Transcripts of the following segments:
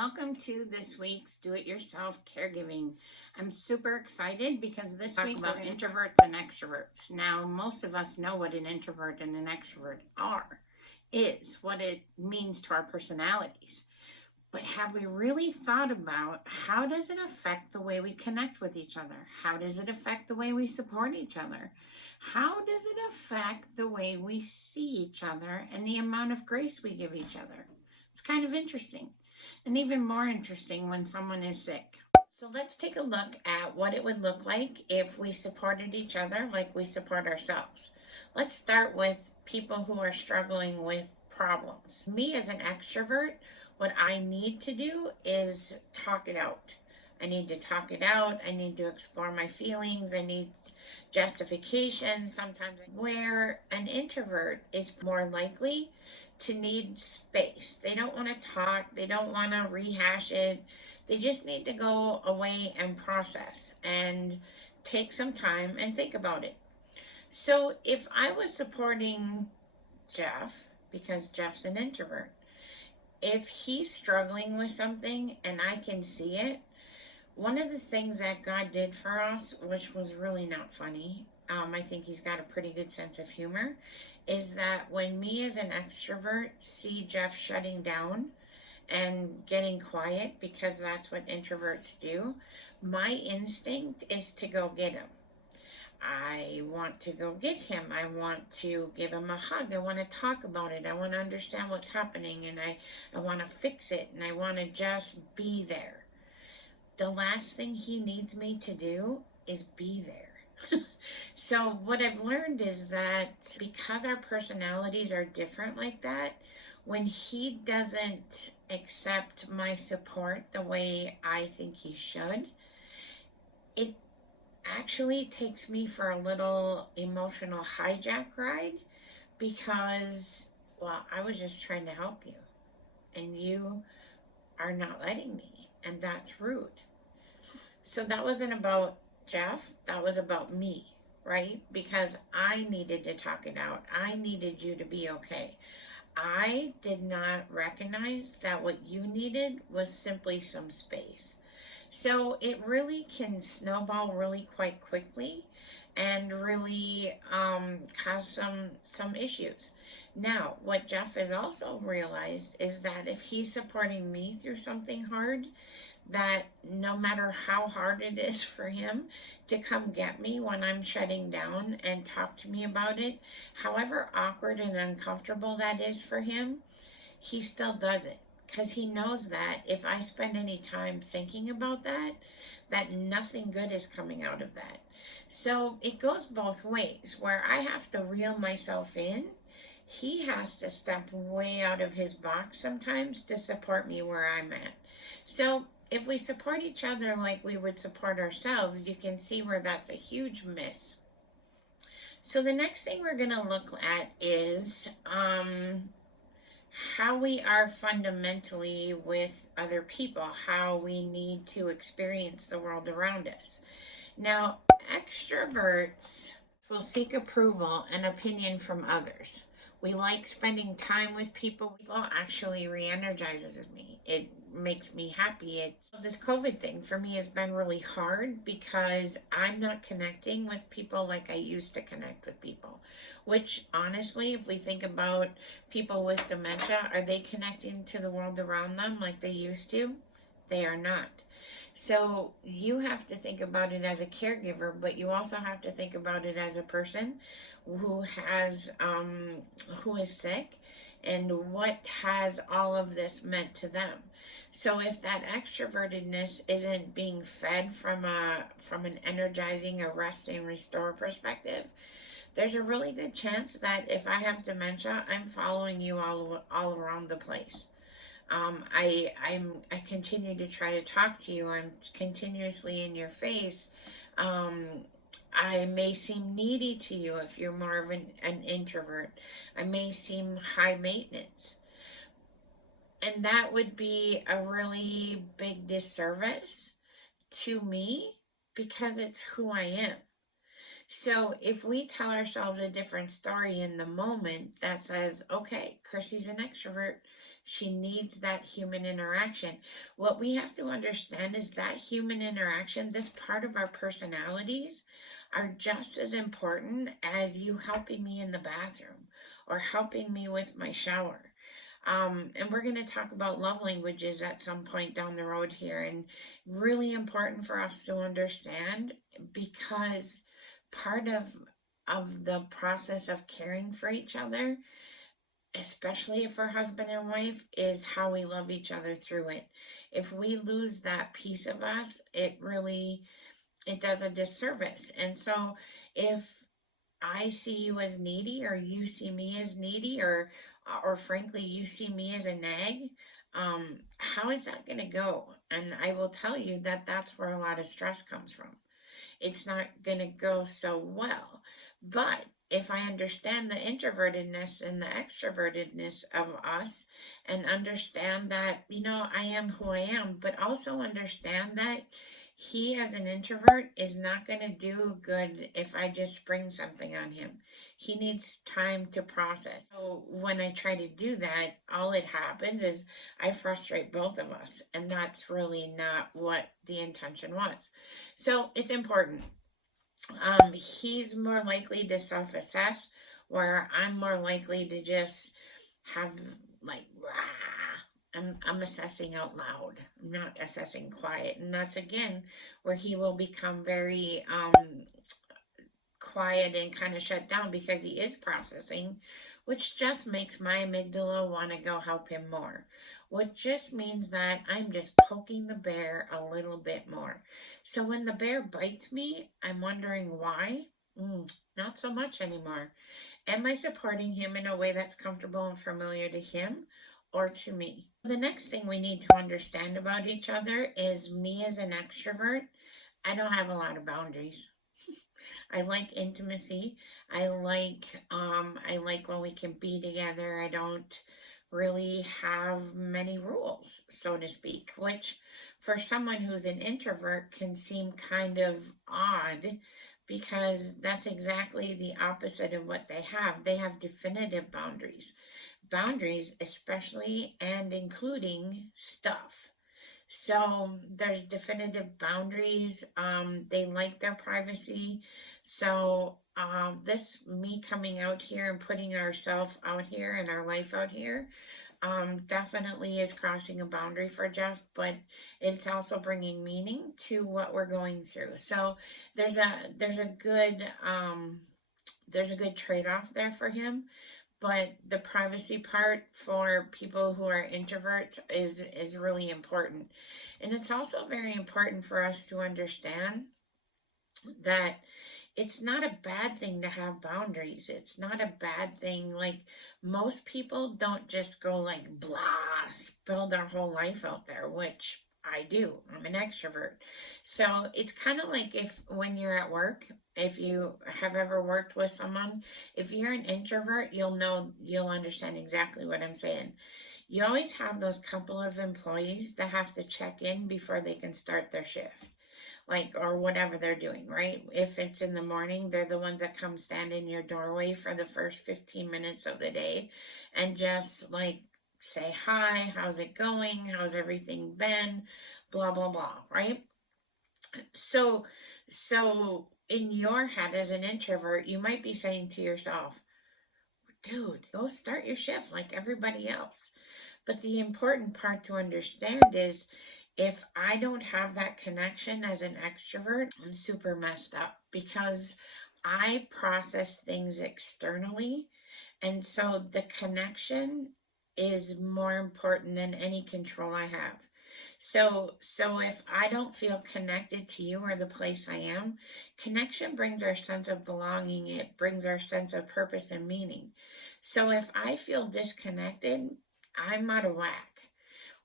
welcome to this week's Do-It-Yourself Caregiving. I'm super excited because this week about introverts and extroverts. Now, most of us know what an introvert and an extrovert is what it means to our personalities. But have we really thought about how does it affect the way we connect with each other? How does it affect the way we support each other? How does it affect the way we see each other and the amount of grace we give each other? It's kind of interesting, and even more interesting when someone is sick. So let's take a look at what it would look like if we supported each other like we support ourselves. Let's start with people who are struggling with problems. Me as an extrovert, what I need to do is talk it out. I need to talk it out. I need to explore my feelings. I need justification sometimes. Where an introvert is more likely to need space. They don't want to talk. They don't want to rehash it. They just need to go away and process and take some time and think about it. So if I was supporting Jeff, because Jeff's an introvert, if he's struggling with something and I can see it, one of the things that God did for us, which was really not funny, I think he's got a pretty good sense of humor, is that when me as an extrovert see Jeff shutting down and getting quiet, because that's what introverts do, my instinct is to go get him. I want to go get him. I want to give him a hug. I want to talk about it. I want to understand what's happening, and I want to fix it, and I want to just be there. The last thing he needs me to do is be there. So what I've learned is that because our personalities are different like that, when he doesn't accept my support the way I think he should, it actually takes me for a little emotional hijack ride, because, well, I was just trying to help you and you are not letting me, and that's rude. So that wasn't about Jeff, that was about me, right? Because I needed to talk it out. I needed you to be okay. I did not recognize that what you needed was simply some space. So it really can snowball really quite quickly and really cause some issues. Now, what Jeff has also realized is that if he's supporting me through something hard, that no matter how hard it is for him to come get me when I'm shutting down and talk to me about it, however awkward and uncomfortable that is for him, he still does it. Because he knows that if I spend any time thinking about that, that nothing good is coming out of that. So it goes both ways, where I have to reel myself in. He has to step way out of his box sometimes to support me where I'm at. So if we support each other like we would support ourselves, you can see where that's a huge miss. So the next thing we're going to look at is how we are fundamentally with other people, how we need to experience the world around us. Now, extroverts will seek approval and opinion from others. We like spending time with people. People actually re-energizes me. It makes me happy. This COVID thing for me has been really hard because I'm not connecting with people like I used to connect with people. Which, honestly, if we think about people with dementia, are they connecting to the world around them like they used to? They are not. So you have to think about it as a caregiver, but you also have to think about it as a person who is sick, and what has all of this meant to them. So if that extrovertedness isn't being fed from an energizing, a rest and restore perspective, there's a really good chance that if I have dementia, I'm following you all around the place. I continue to try to talk to you. I'm continuously in your face. I may seem needy to you if you're more of an introvert. I may seem high maintenance. And that would be a really big disservice to me because it's who I am. So if we tell ourselves a different story in the moment that says, okay, Chrissy's an extrovert, She needs that human interaction. What we have to understand is that human interaction, this part of our personalities, are just as important as you helping me in the bathroom or helping me with my shower. And we're going to talk about love languages at some point down the road here, and really important for us to understand, because part of the process of caring for each other, especially if we're husband and wife, is how we love each other through it. If we lose that piece of us, it does a disservice. And so if I see you as needy, or you see me as needy, or frankly you see me as a nag, how is that going to go? And I will tell you that that's where a lot of stress comes from. It's not going to go so well. But if I understand the introvertedness and the extrovertedness of us, and understand that, I am who I am, but also understand that he, as an introvert, is not going to do good if I just spring something on him. He needs time to process. So when I try to do that, all it happens is I frustrate both of us. And that's really not what the intention was. So it's important. He's more likely to self-assess, where I'm more likely to just have, like, I'm assessing out loud. I'm not assessing quiet. And that's, again, where he will become very quiet and kind of shut down, because he is processing, which just makes my amygdala want to go help him more. Which just means that I'm just poking the bear a little bit more. So when the bear bites me, I'm wondering why. Not so much anymore. Am I supporting him in a way that's comfortable and familiar to him or to me? The next thing we need to understand about each other is, me as an extrovert, I don't have a lot of boundaries. I like intimacy. I like when we can be together. I don't really have many rules, so to speak, which for someone who's an introvert can seem kind of odd, because that's exactly the opposite of what they have. They have definitive boundaries. Boundaries, especially and including stuff. So there's definitive boundaries. They like their privacy. So this, me coming out here and putting ourselves out here and our life out here, definitely is crossing a boundary for Jeff, but it's also bringing meaning to what we're going through. So there's a good trade-off there for him. But the privacy part for people who are introverts is really important. And it's also very important for us to understand that it's not a bad thing to have boundaries. It's not a bad thing. Like, most people don't just go like blah, spill their whole life out there, which I do. I'm an extrovert. So it's kind of like, if when you're at work, if you have ever worked with someone, if you're an introvert, you'll understand exactly what I'm saying. You always have those couple of employees that have to check in before they can start their shift, like, or whatever they're doing, right? If it's in the morning, they're the ones that come stand in your doorway for the first 15 minutes of the day and just, like, say hi, how's it going, how's everything been, blah blah blah, right? So in your head, as an introvert, you might be saying to yourself, dude, go start your shift like everybody else. But the important part to understand is, if I don't have that connection as an extrovert, I'm super messed up, because I process things externally. And so the connection is more important than any control I have. So if I don't feel connected to you or the place I am, connection brings our sense of belonging. It brings our sense of purpose and meaning. So if I feel disconnected, I'm out of whack.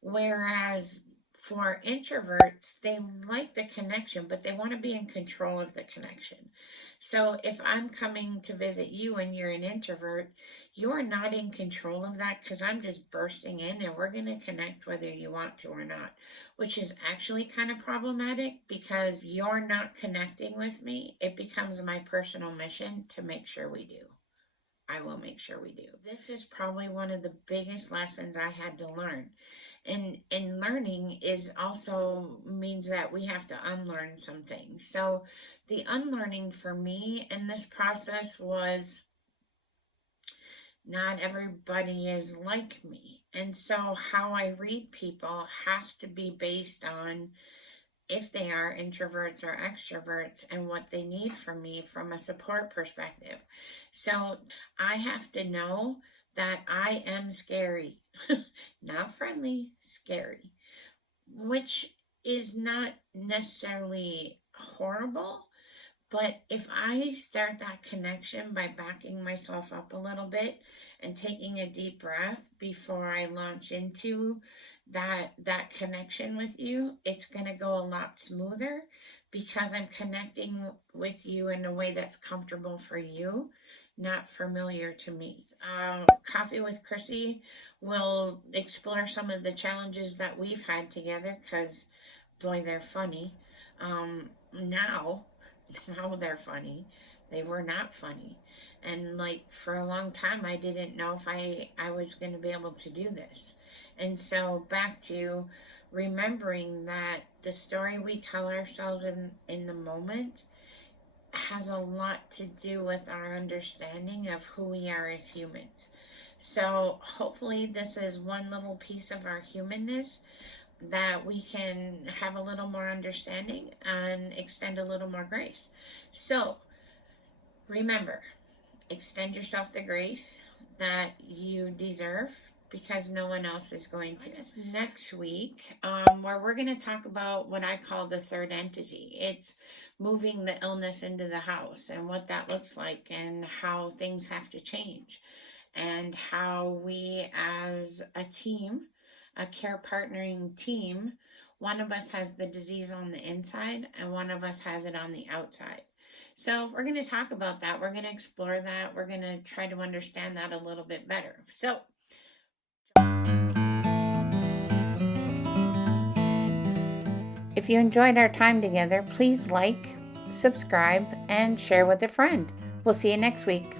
Whereas for introverts, they like the connection, but they want to be in control of the connection. So if I'm coming to visit you and you're an introvert, you're not in control of that, because I'm just bursting in and we're going to connect whether you want to or not, which is actually kind of problematic, because you're not connecting with me. It becomes my personal mission to make sure we do. I will make sure we do. This is probably one of the biggest lessons I had to learn. And learning is also means that we have to unlearn some things. So the unlearning for me in this process was not everybody is like me. And so how I read people has to be based on if they are introverts or extroverts and what they need from me from a support perspective. So I have to know that I am scary, not friendly, scary, which is not necessarily horrible. But if I start that connection by backing myself up a little bit and taking a deep breath before I launch into that connection with you, it's going to go a lot smoother because I'm connecting with you in a way that's comfortable for you, not familiar to me. Coffee with Chrissy will explore some of the challenges that we've had together because, boy, they're funny. Now now they're funny. They were not funny. And like for a long time I didn't know if I was going to be able to do this. And so back to remembering that the story we tell ourselves in the moment has a lot to do with our understanding of who we are as humans. So hopefully this is one little piece of our humanness that we can have a little more understanding and extend a little more grace. So remember, extend yourself the grace that you deserve because no one else is going to. Next week, where we're going to talk about what I call the third entity. It's moving the illness into the house and what that looks like and how things have to change and how we as a team, a care partnering team, one of us has the disease on the inside and one of us has it on the outside. So we're going to talk about that. We're going to explore that. We're going to try to understand that a little bit better. So if you enjoyed our time together, please like, subscribe, and share with a friend. We'll see you next week.